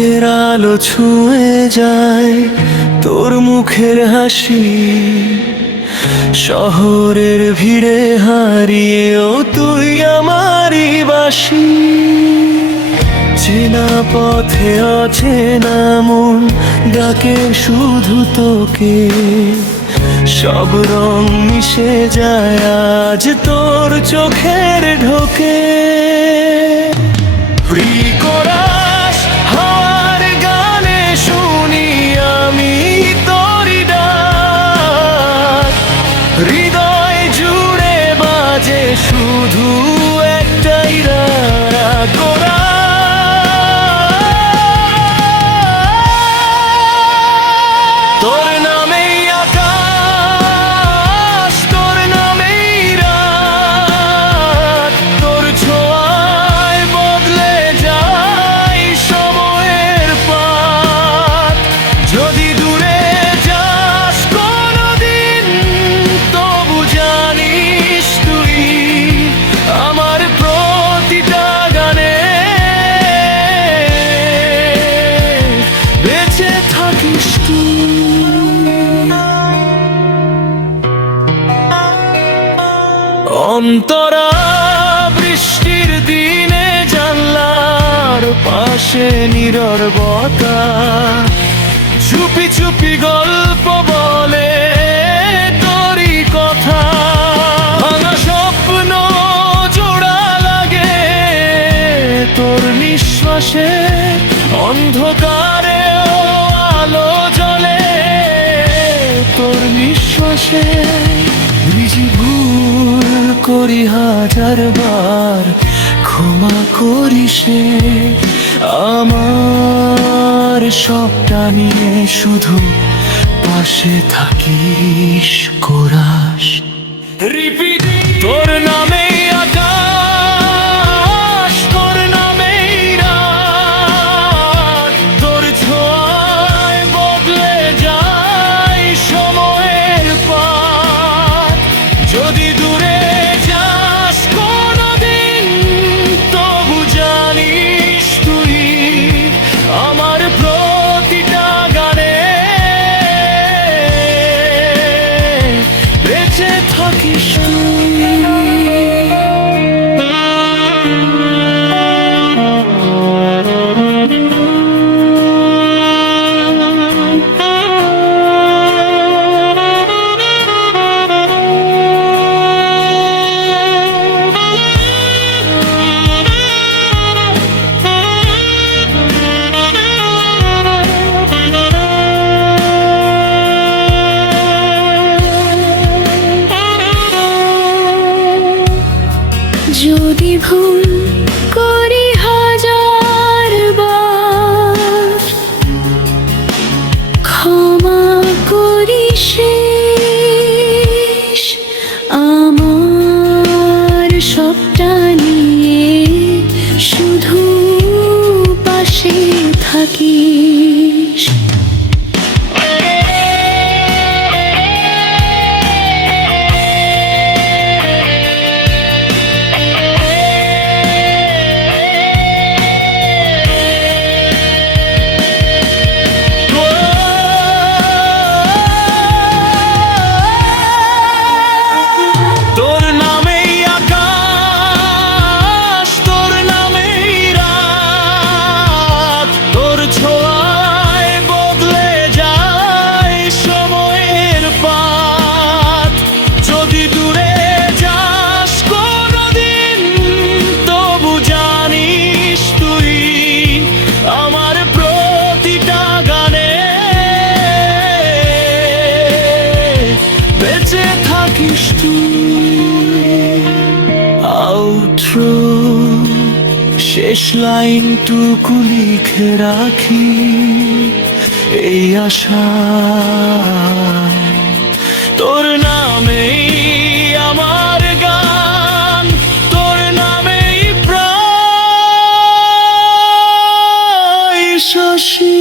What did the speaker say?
রাতের আলো ছুঁয়ে যায় তোর মুখের হাসি, শহরের ভিড়ে হারিয়েও তুই আমারই বাসি। চেনা পথে অচেনা মন ডাকে শুধু তোকে, সব রং মিশে যায় আজ তোর চোখের ঢোকে। প্রিয়করাস হাওয়ার গানে শুনি আমি তোরি ডাক, হৃদয় জুড়ে বাজে শুধু একটাই রাগ। তোর নামেই আকাশ, তোর নামেই রাত, তোর ছোঁয়ায় বদলে যায় সময়ের পাত। যদি দূরে যাস কোনোদিন তবু জানিস তুই আমার প্রতিটা গানে বেঁচে থাকিস তুই। অন্তরা বৃষ্টির দিনে জানলার পাশে নীরবতা, চুপি চুপি গল্প বলে তোরই কথা। ভাঙা স্বপ্ন জোড়া লাগে তোর নিঃশ্বাসে, অন্ধকারে আলো জ্বলে তোর নিঃশ্বাসে। নিজে ভুল করি হাজার বার, ক্ষমা করিস আমার সবটা নিয়ে শুধু পাশে থাকিস কোরাস। রিপিট তোর নামেই আকাশ, তোর নামেই রাত, তোর ছোঁয়ায় বদলে যায় সময়ের পাত। যদি দূরে যাস কোনোদিন তবু জানিস তুই আমার প্রতিটা গানে বেঁচে থাকিস তুই। যদি ভুল করি হাজার বার, ক্ষমা করিস আমার সবটা নিয়ে শুধু পাশে থাকিস। তোর নামেই আকাশ, তোর নামেই রাত, তোর ছোঁয়ায় বদলে যায় সময়ের পাত। যদি দূরে যাস কোনোদিন তবু জানিস তুই আমার প্রতিটা গানে বেঁচে থাকিস তুই। আউট্রো শেষ লাইনটুকু লিখে রাখি এই আশা, তোর নামেই আমার গান, তোর নামেই প্রায় শশী।